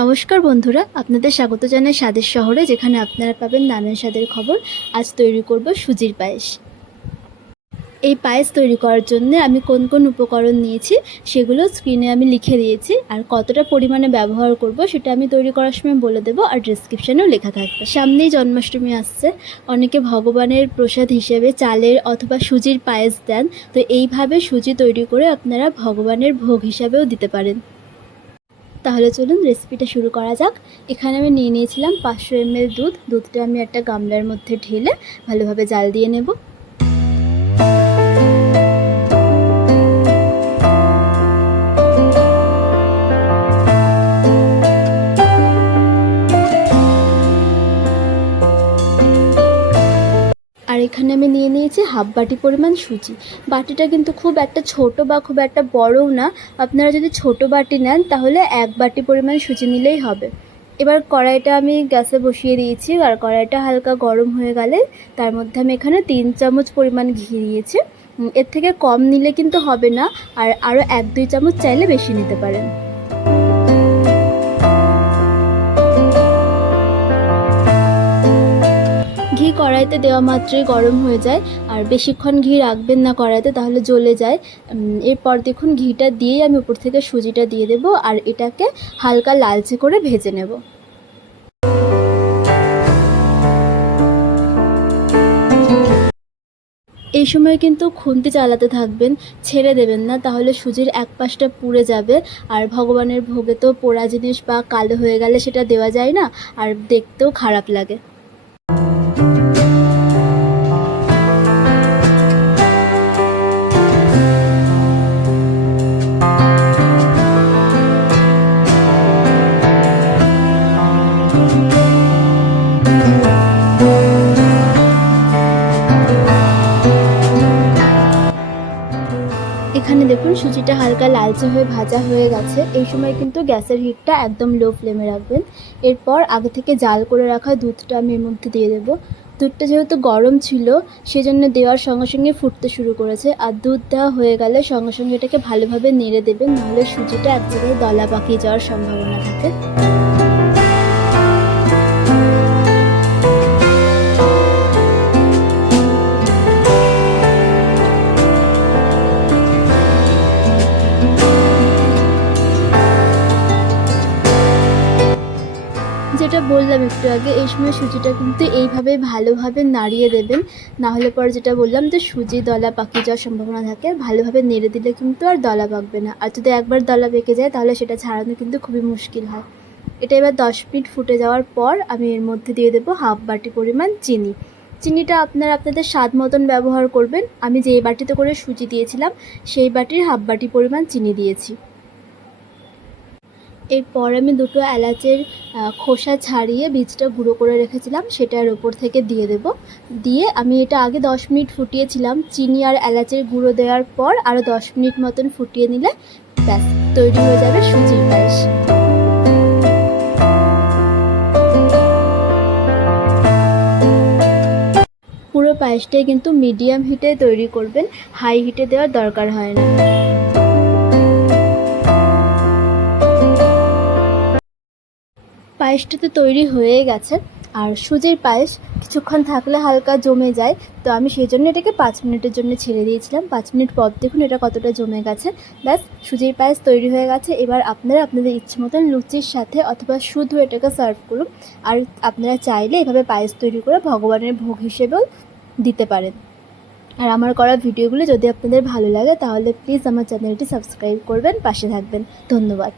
নমস্কার বন্ধুরা, আপনাদের স্বাগত জানাই স্বাদের শহরে, যেখানে আপনারা পাবেন নানান স্বাদের খবর। আজ তৈরি করব সুজির পায়েস। এই পায়েস তৈরি করার জন্য আমি কোন কোন উপকরণ নিয়েছি সেগুলো স্ক্রিনে আমি লিখে দিয়েছি, আর কতটা পরিমাণে ব্যবহার করব সেটা আমি তৈরি করার সময় বলে দেবো, আর ডেসক্রিপশানেও লেখা থাকবে। সামনেই জন্মাষ্টমী আসছে, অনেকে ভগবানের প্রসাদ হিসেবে চালের অথবা সুজির পায়েস দেন। তো এইভাবে সুজি তৈরি করে আপনারা ভগবানের ভোগ হিসাবেও দিতে পারেন। তাহলে চলুন রেসিপিটা শুরু করা যাক। এখানে আমি নিয়ে নিয়েছিলাম 500 ml দুধটা আমি একটা গামলার মধ্যে ঢেলে ভালোভাবে জাল দিয়ে নেব। আর এখানে আমি নিয়ে নিয়েছি হাফ বাটি পরিমাণ সুজি। বাটিটা কিন্তু খুব একটা ছোট বা খুব একটা বড়ও না। আপনারা যদি ছোট বাটি নেন তাহলে 1 বাটি পরিমাণ সুজি নিলেই হবে। এবার কড়াইটা আমি গ্যাসে বসিয়ে দিয়েছি, আর কড়াইটা হালকা গরম হয়ে গেলে তার মধ্যে আমি এখানে 3 চামচ পরিমাণ ঘি দিয়েছি। এর থেকে কম নিলে কিন্তু হবে না, আর আরও 1-2 চামচ চাইলে বেশি নিতে পারেন। ঘি কড়াইতে দেওয়া মাত্রই গরম হয়ে যায়, আর বেশিক্ষণ ঘি রাখবেন না কড়াইতে, তাহলে জ্বলে যায়। এরপর দেখুন ঘিটা দিয়েই আমি উপর থেকে সুজিটা দিয়ে দেব, আর এটাকে হালকা লালচে করে ভেজে নেব। এই সময় কিন্তু খুন্তি চালাতে থাকবেন, ছেড়ে দেবেন না, তাহলে সুজির এক পাশটা পুড়ে যাবে। আর ভগবানের ভোগে তো পোড়া জিনিস বা কালো হয়ে গেলে সেটা দেওয়া যায় না, আর দেখতেও খারাপ লাগে। এখানে দেখুন সুজিটা হালকা লালচে হয়ে ভাজা হয়ে গেছে। এই সময় কিন্তু গ্যাসের হিটটা একদম লো ফ্লেমে রাখবেন। এরপর আগে থেকে জাল করে রাখা দুধটা আমি এর মধ্যে দিয়ে দেবো। দুধটা যেহেতু গরম ছিল সেজন্য দেওয়ার সঙ্গে সঙ্গে ফুটতে শুরু করেছে, আর দুধ দেওয়া হয়ে গেলে সঙ্গে সঙ্গে এটাকে ভালোভাবে নেড়ে দেবেন, নাহলে সুজিটা এক জায়গায় দলা পাকিয়ে যাওয়ার সম্ভাবনা থাকে। যেটা বললাম একটু আগে, এই সময় সুজিটা কিন্তু এইভাবে ভালোভাবে নাড়িয়ে দেবেন, নাহলে পরে যেটা বললাম যে সুজি দলা পাকিয়ে যাওয়ার সম্ভাবনা থাকে। ভালোভাবে নেড়ে দিলে কিন্তু আর দলা পাকবে না, আর যদি একবার দলা পেকে যায় তাহলে সেটা ছাড়ানো কিন্তু খুবই মুশকিল হয়। এটা এবার 10 মিনিট ফুটে যাওয়ার পর আমি এর মধ্যে দিয়ে দেবো হাফ বাটি পরিমাণ চিনি। চিনিটা আপনারা আপনাদের স্বাদ মতন ব্যবহার করবেন। আমি যেই বাটিতে করে সুজি দিয়েছিলাম সেই বাটির হাফ বাটি পরিমাণ চিনি দিয়েছি। এরপর আমি দুটো এলাচের খোসা ছাড়িয়ে বীজটা গুঁড়ো করে রেখেছিলাম সেটার ওপর থেকে দিয়ে দেব। দিয়ে আমি এটা আগে 10 মিনিট ফুটিয়েছিলাম। চিনি আর এলাচের গুঁড়ো দেওয়ার পর আরও 10 মিনিট মতন ফুটিয়ে নিলে ব্যাস তৈরি হয়ে যাবে সুজির পায়েস। পুরো পায়েসটাই কিন্তু মিডিয়াম হিটে তৈরি করবেন, হাই হিটে দেওয়ার দরকার হয় না। পায়েসটা তো তৈরি হয়ে গেছে, আর সুজির পায়েস কিছুক্ষণ থাকলে হালকা জমে যায়, তো আমি সেই জন্য এটাকে 5 মিনিটের জন্য ছেড়ে দিয়েছিলাম। 5 মিনিট পর দেখুন এটা কতটা জমে গেছে। ব্যাস সুজির পায়েস তৈরি হয়ে গেছে। এবার আপনারা আপনাদের ইচ্ছে মতন লুচির সাথে অথবা শুধু এটাকে সার্ভ করুন। আর আপনারা চাইলে এভাবে পায়েস তৈরি করে ভগবানের ভোগ হিসেবেও দিতে পারেন। আর আমার করা ভিডিওগুলো যদি আপনাদের ভালো লাগে তাহলে প্লিজ আমার চ্যানেলটি সাবস্ক্রাইব করবেন, পাশে থাকবেন। ধন্যবাদ।